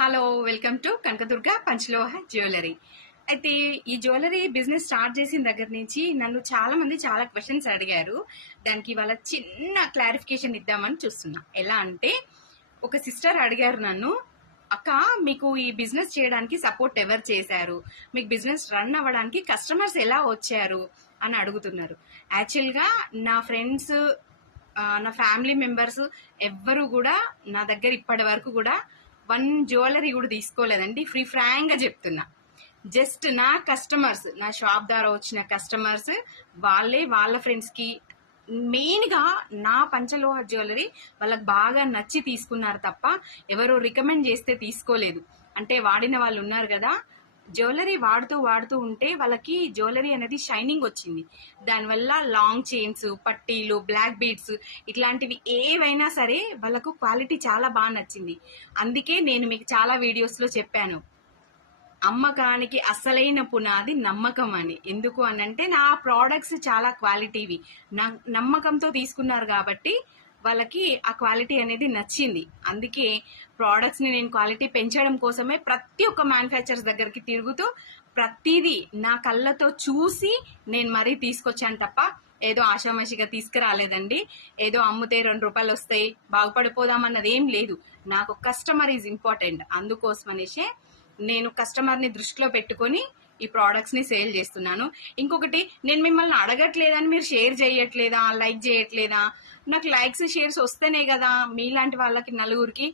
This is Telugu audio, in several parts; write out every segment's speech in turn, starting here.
Hello welcome to Kanakadurga Panchaloha jewellery. అయితే ఈ జ్యువెలరీ బిజినెస్ స్టార్ట్ చేసిన దగ్గర నుంచి నన్ను చాలా మంది చాలా క్వశ్చన్స్ అడిగారు. దానికి ఇవాళ చిన్న క్లారిఫికేషన్ ఇద్దామని చూస్తున్నా. ఎలా అంటే, ఒక సిస్టర్ అడిగారు నన్ను, అక్క మీకు ఈ బిజినెస్ చేయడానికి సపోర్ట్ ఎవరు చేశారు, మీకు బిజినెస్ రన్ అవ్వడానికి కస్టమర్స్ ఎలా వచ్చారు అని అడుగుతున్నారు. యాక్చువల్గా నా ఫ్రెండ్స్, నా ఫ్యామిలీ మెంబర్స్ ఎవ్వరు కూడా నా దగ్గర ఇప్పటి వరకు కూడా వన్ జ్యువెలరీ కూడా తీసుకోలేదండి. ఫ్రాంక్ గా చెప్తున్నా. జస్ట్ నా కస్టమర్స్, నా షాప్ ద్వారా వచ్చిన కస్టమర్స్ వాళ్ళే వాళ్ళ ఫ్రెండ్స్ కి మెయిన్ గా నా పంచలోహ జ్యువెలరీ వాళ్ళకి బాగా నచ్చి తీసుకున్నారు తప్ప ఎవరు రికమెండ్ చేస్తే తీసుకోలేదు. అంటే వాడిన వాళ్ళు ఉన్నారు కదా, జ్యువెలరీ వాడుతూ ఉంటే వాళ్ళకి జ్యువెలరీ అనేది షైనింగ్ వచ్చింది. దానివల్ల లాంగ్ చైన్స్, పట్టీలు, బ్లాక్ బీడ్స్ ఇట్లాంటివి ఏవైనా సరే వాళ్ళకు క్వాలిటీ చాలా బాగా నచ్చింది. అందుకే నేను మీకు చాలా వీడియోస్ లో చెప్పాను, అమ్మకానికి అసలైన పునాది నమ్మకం అని. ఎందుకు అనంటే నా ప్రోడక్ట్స్ చాలా క్వాలిటీవి, నమ్మకంతో తీసుకున్నారు కాబట్టి వాళ్ళకి ఆ క్వాలిటీ అనేది నచ్చింది. అందుకే ప్రోడక్ట్స్ ని నేను క్వాలిటీ పెంచడం కోసమే ప్రతి ఒక్క మ్యానుఫ్యాక్చరర్స్ దగ్గరికి తిరుగుతూ ప్రతిదీ నా కళ్ళతో చూసి నేను మరీ తీసుకొచ్చాను తప్ప ఏదో ఆషామాషిగా తీసుకురాలేదండి. ఏదో అమ్ముతే 2 రూపాయలు వస్తాయి బాగుపడిపోదామన్నది ఏం లేదు. నాకు కస్టమర్ ఈజ్ ఇంపార్టెంట్. అందుకోసమనేసే నేను కస్టమర్ ని దృష్టిలో పెట్టుకొని ఈ ప్రోడక్ట్స్ ని సేల్ చేస్తున్నాను. ఇంకొకటి, నేను మిమ్మల్ని అడగట్లేదని మీరు షేర్ చేయట్లేదా, లైక్ చేయట్లేదా? నాకు లైక్స్ షేర్స్ వస్తేనే కదా మీలాంటి వాళ్ళకి నలుగురికి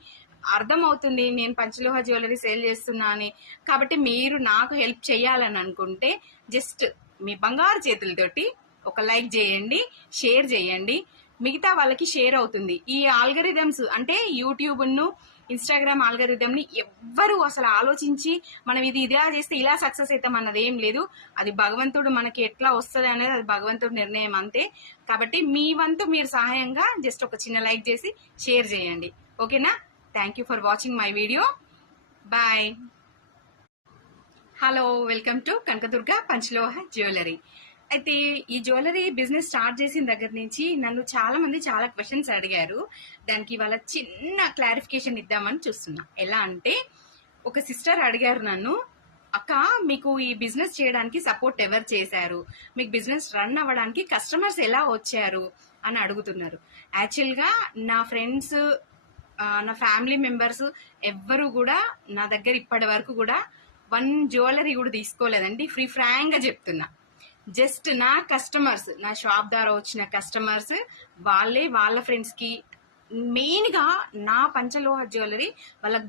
అర్థమవుతుంది నేను పంచలోహ జ్యువెలరీ సేల్ చేస్తున్నా అని. కాబట్టి మీరు నాకు హెల్ప్ చేయాలని అనుకుంటే జస్ట్ మీ బంగారు చేతులతోటి ఒక లైక్ చేయండి, షేర్ చేయండి. మిగతా వాళ్ళకి షేర్ అవుతుంది. ఈ ఆల్గరిథమ్స్ అంటే యూట్యూబ్ ను, ఇన్స్టాగ్రామ్ ఆల్గరిథమ్ ని ఎవ్వరు అసలు ఆలోచించి మనం ఇలా చేస్తే ఇలా సక్సెస్ అవుతాం అన్నది ఏం లేదు. అది భగవంతుడు మనకి ఎట్లా వస్తుంది అనేది అది భగవంతుడు నిర్ణయం అంతే. కాబట్టి మీ వంతు మీరు సహాయంగా జస్ట్ ఒక చిన్న లైక్ చేసి షేర్ చేయండి. ఓకేనా? Thank you for watching my video. Bye. Hello welcome to Kanakadurga Panchaloha jewellery. అయితే ఈ జ్యువెలరీ బిజినెస్ స్టార్ట్ చేసిన దగ్గర నుంచి నన్ను చాలా మంది చాలా క్వశ్చన్స్ అడిగారు. దానికి ఇవాళ చిన్న క్లారిఫికేషన్ ఇద్దామని చూస్తున్నా. ఎలా అంటే, ఒక సిస్టర్ అడిగారు నన్ను, అక్క మీకు ఈ బిజినెస్ చేయడానికి సపోర్ట్ ఎవరు చేశారు, మీకు బిజినెస్ రన్ అవ్వడానికి కస్టమర్స్ ఎలా వచ్చారు అని అడుగుతున్నారు. యాక్చువల్గా నా ఫ్రెండ్స్, నా ఫ్యామిలీ మెంబర్స్ ఎవ్వరు కూడా నా దగ్గర ఇప్పటి వరకు కూడా వన్ జ్యువెలరీ కూడా తీసుకోలేదండి. ఫ్రాంక్ గా చెప్తున్నా. జస్ట్ నా కస్టమర్స్, నా షాప్ ద్వారా వచ్చిన కస్టమర్స్ వాళ్ళే వాళ్ళ ఫ్రెండ్స్ కి మెయిన్ గా నా పంచలోహ జ్యువెలరీ వాళ్ళకి